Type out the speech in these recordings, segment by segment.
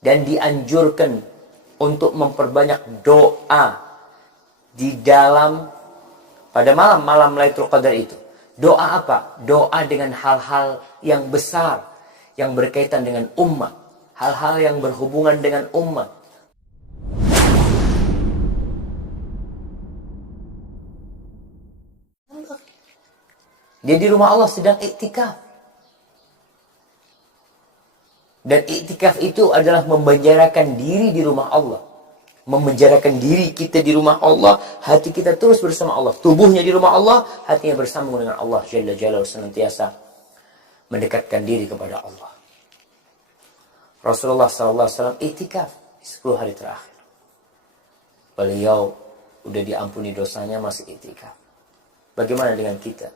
Dan dianjurkan untuk memperbanyak doa di dalam pada malam Lailatul Qadar itu. Doa apa? Doa dengan hal-hal yang besar, yang berkaitan dengan umat, hal-hal yang berhubungan dengan umat. Dia di rumah Allah sedang iktikaf. Dan iktikaf itu adalah memenjarakan diri di rumah Allah. Memenjarakan diri kita di rumah Allah, hati kita terus bersama Allah. Tubuhnya di rumah Allah, hatinya bersambung dengan Allah Jalla Jalaluhu, senantiasa mendekatkan diri kepada Allah. Rasulullah SAW iktikaf 10 hari terakhir. Beliau udah diampuni dosanya, masih iktikaf. Bagaimana dengan kita?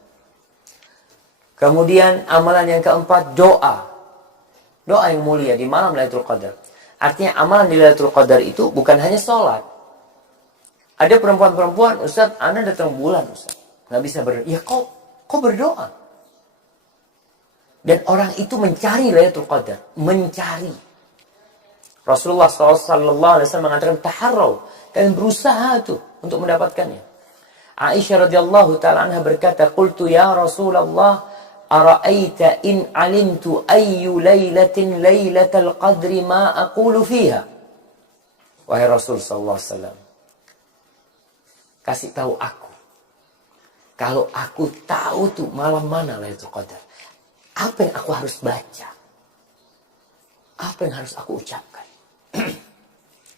Kemudian amalan yang keempat, doa. Doa yang mulia di malam Lailatul Qadar. Artinya amalan di Lailatul Qadar itu bukan hanya sholat. Ada perempuan-perempuan, Ustaz, ana datang bulan, Ustaz, nggak bisa berdoa. Ya kok berdoa? Dan orang itu mencari Lailatul Qadar, mencari. Rasulullah SAW mengatakan taharraw, kalian berusaha tuh untuk mendapatkannya. Aisyah radhiyallahu taala anha berkata, qultu ya Rasulullah, ara'aita in alimtu ayyu lailatin lailatul qadri ma aqulu fiha. Wahai Rasul sallallahu alaihi wasallam, kasih tahu aku, kalau aku tahu tuh malam mana Lailatul Qadar, apa yang aku harus baca, apa yang harus aku ucapkan.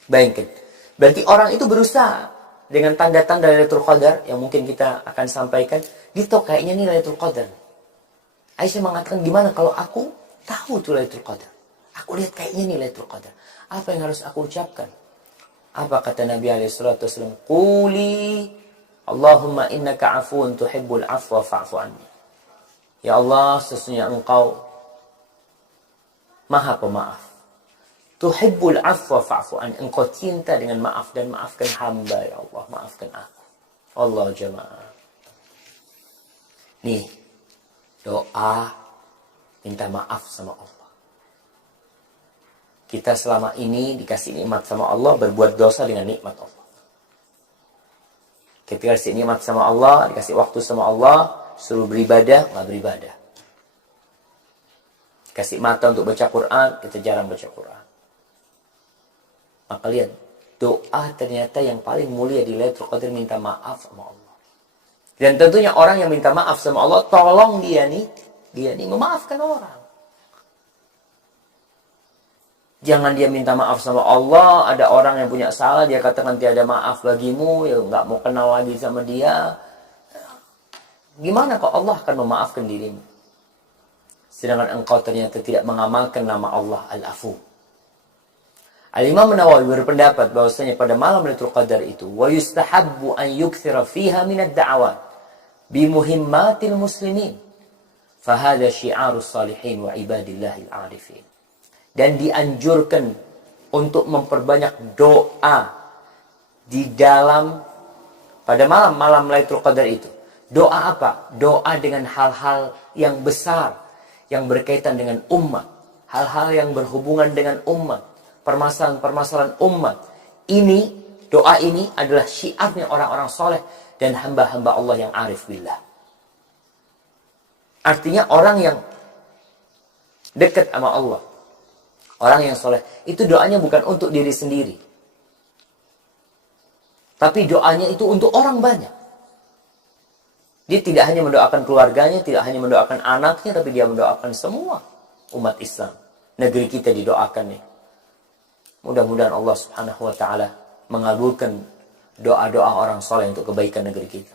Bayangkan, berarti orang itu berusaha dengan tanda-tanda Lailatul Qadar yang mungkin kita akan sampaikan. Dia tahu kayaknya ini Lailatul Qadar. Aisyah mengatakan, gimana kalau aku tahu tuh Lailatul Qadar? Aku lihat kayaknya nih Lailatul Qadar. Apa yang harus aku ucapkan? Apa kata Nabi SAW? Quli Allahumma innaka afuun tuhibbul afwa fa'fu anni. Ya Allah, sesungguhnya engkau maha pemaaf. Tuhibbul afwa fa'fu anni. Engkau cinta dengan maaf dan maafkan hamba. Ya Allah, maafkan aku. Allah jamaah. Nih, doa minta maaf sama Allah. Kita selama ini dikasih nikmat sama Allah, berbuat dosa dengan nikmat Allah. Kita dikasih nikmat sama Allah, dikasih waktu sama Allah, suruh beribadah, nggak beribadah. Kasih mata untuk baca Quran, kita jarang baca Quran. Maka lihat, doa ternyata yang paling mulia di Lailatul Qadar minta maaf sama Allah. Dan tentunya orang yang minta maaf sama Allah, tolong dia nih memaafkan orang. Jangan dia minta maaf sama Allah, ada orang yang punya salah, dia katakan tiada maaf bagimu, ya nggak mau kenal lagi sama dia. Gimana kok Allah akan memaafkan dirimu? Sedangkan engkau ternyata tidak mengamalkan nama Allah Al-Afu. Al-Imam Nawawi berpendapat bahwasanya pada malam Lailatul Qadar itu, wa yustahabbu an yukthira fiha minad da'awat bimuhimmatil muslimin. Fahada syiarus salihin wa ibadillahil arifin. Dan dianjurkan untuk memperbanyak doa di dalam pada malam Lailatul Qadar itu. Doa apa? Doa dengan hal-hal yang besar, yang berkaitan dengan umat, hal-hal yang berhubungan dengan umat, permasalahan-permasalahan umat. Doa ini adalah syiarnya orang-orang soleh dan hamba-hamba Allah yang arif billah. Artinya orang yang dekat sama Allah, orang yang soleh, itu doanya bukan untuk diri sendiri, tapi doanya itu untuk orang banyak. Dia tidak hanya mendoakan keluarganya, tidak hanya mendoakan anaknya, tapi dia mendoakan semua umat Islam. Negeri kita didoakan nih. Mudah-mudahan Allah Subhanahu wa ta'ala mengabulkan doa-doa orang soleh untuk kebaikan negeri kita.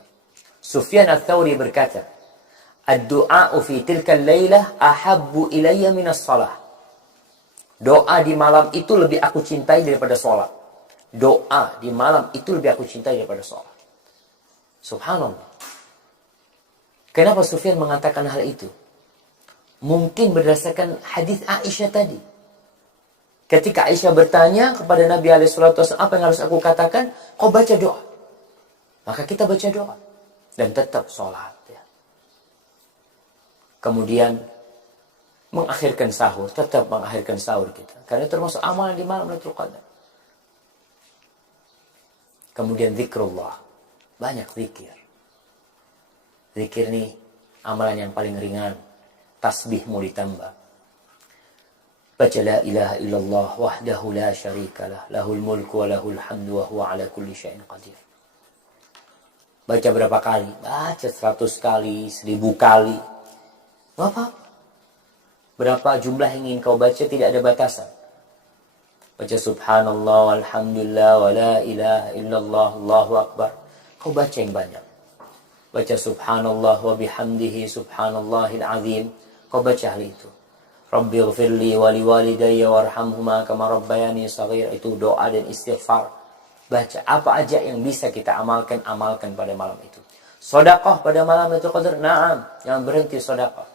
Sufyan Ats-Tsauri berkata, ad-du'a'u fi tilka al-lailah ahabbu ilayya minas shalah. Doa di malam itu lebih aku cintai daripada sholat. Doa di malam itu lebih aku cintai daripada sholat. Subhanallah. Kenapa Sufyan mengatakan hal itu? Mungkin berdasarkan hadis Aisyah tadi. Ketika Aisyah bertanya kepada Nabi SAW, apa yang harus aku katakan? Kau baca doa. Maka kita baca doa. Dan tetap sholat. Ya. Kemudian mengakhirkan sahur, tetap mengakhirkan sahur kita. Karena termasuk amalan di malam Lailatul Qadar. Kemudian zikrullah. Banyak zikir. Zikir nih amalan yang paling ringan. Tasbihmu ditambah. Baca la ilaha illallah wahdahu la syarikalah. Lahul mulku wa lahul hamdu wa huwa ala kulli syai'in qadir. Baca berapa kali? Baca 100 kali, 1000 kali. Gak apa-apa. Berapa jumlah yang ingin kau baca tidak ada batasan. Baca subhanallah, walhamdulillah, wa la ilaha illallah, Allahu akbar. Kau baca yang banyak. Baca subhanallah wa bihamdihi subhanallahil azim. Kau baca hal itu. Rabbi ghfirli wa liwalidayya warhamhuma kama rabbayani shaghira. Itu doa dan istighfar. Baca apa aja yang bisa kita amalkan pada malam itu. Sedekah pada malam itu qadar. Naam, jangan berhenti sedekah.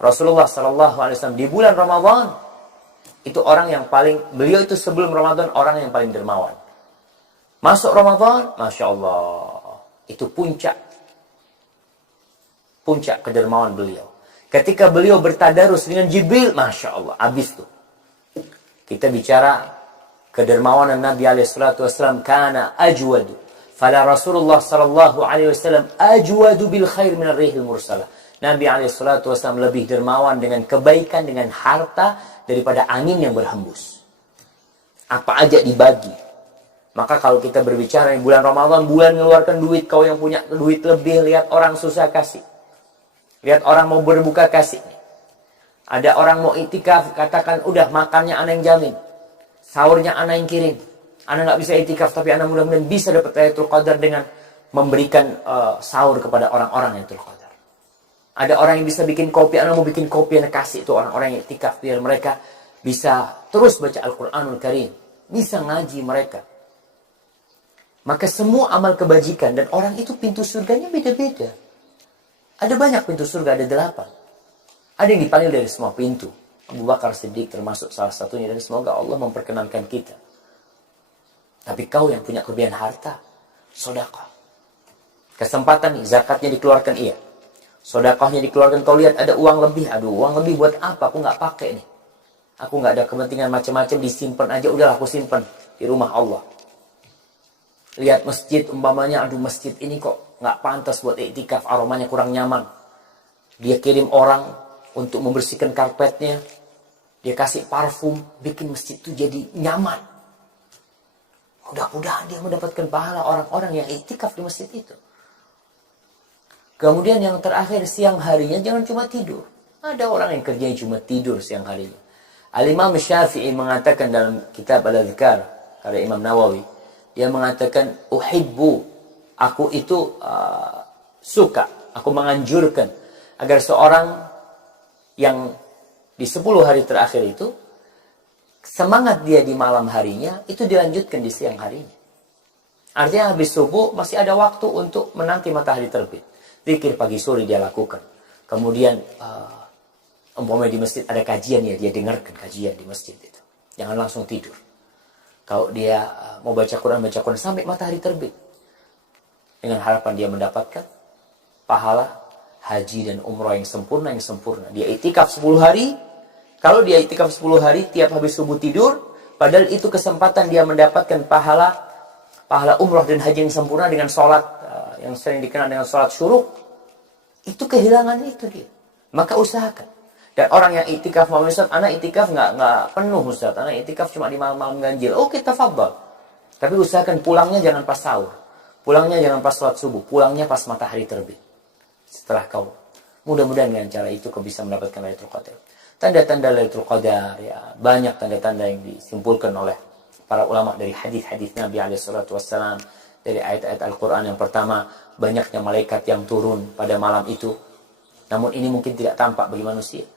Rasulullah SAW di bulan Ramadan itu orang yang paling, beliau itu sebelum Ramadan orang yang paling dermawan. Masuk Ramadan, Masya Allah, itu puncak kedermawan beliau. Ketika beliau bertadarus dengan Jibril, Masya Allah, habis tuh. Kita bicara kedermawanan Nabi SAW, kana ajwadu. Fala Rasulullah SAW ajwadu bil khair min ar-rihil mursalah. Nabi SAW lebih dermawan dengan kebaikan, dengan harta daripada angin yang berhembus. Apa aja dibagi. Maka kalau kita berbicara di bulan Ramadan, bulan mengeluarkan duit, kau yang punya duit lebih, lihat orang susah kasih. Lihat orang mau berbuka kasih. Ada orang mau itikaf, katakan udah makannya ana yang jamin. Sahurnya ana yang kirim. Ana nggak bisa itikaf, tapi ana mudah-mudahan bisa dapat Lailatul Qadar dengan memberikan sahur kepada orang-orang Lailatul Qadar. Ada orang yang bisa bikin kopi, anak mau bikin kopi, anak kasih itu orang-orang yang iktikaf biar mereka bisa terus baca Al-Quranul Karim, bisa ngaji mereka. Maka semua amal kebajikan, dan orang itu pintu surganya beda-beda. Ada banyak pintu surga, ada 8. Ada yang dipanggil dari semua pintu. Abu Bakar Siddiq termasuk salah satunya, dan semoga Allah memperkenankan kita. Tapi kau yang punya kelebihan harta, sedekah. Kesempatan nih, zakatnya dikeluarkan, iya. Sedekahnya dikeluarkan, kau lihat ada uang lebih. Aduh, uang lebih buat apa? Aku nggak pakai nih. Aku nggak ada kepentingan macam-macam, disimpan aja. Udahlah, aku simpan di rumah Allah. Lihat masjid umpamanya, aduh masjid ini kok nggak pantas buat iktikaf, aromanya kurang nyaman. Dia kirim orang untuk membersihkan karpetnya. Dia kasih parfum, bikin masjid itu jadi nyaman. Mudah-mudahan dia mendapatkan pahala orang-orang yang iktikaf di masjid itu. Kemudian yang terakhir, siang harinya jangan cuma tidur. Ada orang yang kerjanya cuma tidur siang harinya. Al-Imam Syafi'i mengatakan dalam kitab Al-Adhkar, karya Imam Nawawi, dia mengatakan, uhibbu, aku itu suka, aku menganjurkan agar seorang yang di 10 hari terakhir itu, semangat dia di malam harinya, itu dilanjutkan di siang harinya. Artinya habis subuh masih ada waktu untuk menanti matahari terbit. Zikir pagi sore dia lakukan. Kemudian umpamanya di masjid ada kajian, ya dia dengarkan kajian di masjid itu. Jangan langsung tidur. Kalau dia mau baca Quran sampai matahari terbit. Dengan harapan dia mendapatkan pahala haji dan umrah yang sempurna. Dia itikaf 10 hari. Kalau dia itikaf 10 hari, tiap habis subuh tidur, padahal itu kesempatan dia mendapatkan pahala umrah dan haji yang sempurna dengan sholat yang sering dikenal dengan sholat syuruk, itu kehilangan itu dia. Maka usahakan. Dan orang yang itikaf, Ustaz, anak itikaf nggak penuh Ustaz, anak itikaf cuma di malam-malam ganjil. Oke, tafadhal. Tapi usahakan pulangnya jangan pas sahur. Pulangnya jangan pas sholat subuh. Pulangnya pas matahari terbit. Setelah kau. Mudah-mudahan dengan cara itu kau bisa mendapatkan Lailatul Qadar. Tanda-tanda Lailatul Qadar, ya, banyak tanda-tanda yang disimpulkan oleh para ulama dari hadis-hadis Nabi SAW. Dari ayat-ayat Al-Quran. Yang pertama, banyaknya malaikat yang turun pada malam itu. Namun ini mungkin tidak tampak bagi manusia.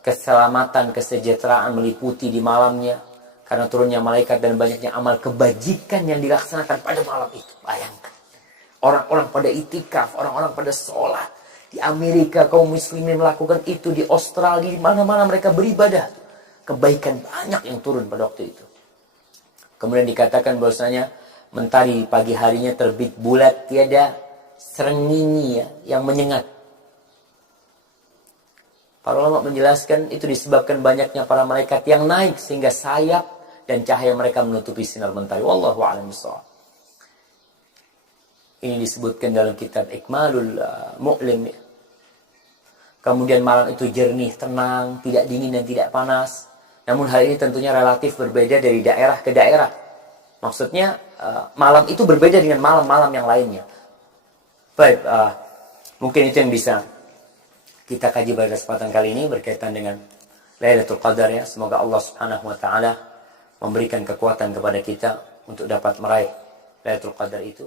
Keselamatan, kesejahteraan meliputi di malamnya. Karena turunnya malaikat dan banyaknya amal kebajikan yang dilaksanakan pada malam itu. Bayangkan. Orang-orang pada itikaf, orang-orang pada sholat. Di Amerika kaum muslimin melakukan itu. Di Australia, di mana-mana mereka beribadah. Kebaikan banyak yang turun pada waktu itu. Kemudian dikatakan bahwasanya mentari pagi harinya terbit bulat, tiada serengingi yang menyengat. Para ulama menjelaskan itu disebabkan banyaknya para malaikat yang naik sehingga sayap dan cahaya mereka menutupi sinar mentari. Wallahu a'lam bishawab. Ini disebutkan dalam kitab Ikmalul Mu'lim. Kemudian malam itu jernih, tenang, tidak dingin dan tidak panas. Namun hal ini tentunya relatif berbeda dari daerah ke daerah. Maksudnya malam itu berbeda dengan malam-malam yang lainnya. Baik, mungkin itu yang bisa kita kaji pada kesempatan kali ini berkaitan dengan Lailatul Qadar ya. Semoga Allah Subhanahu wa taala memberikan kekuatan kepada kita untuk dapat meraih Lailatul Qadar itu.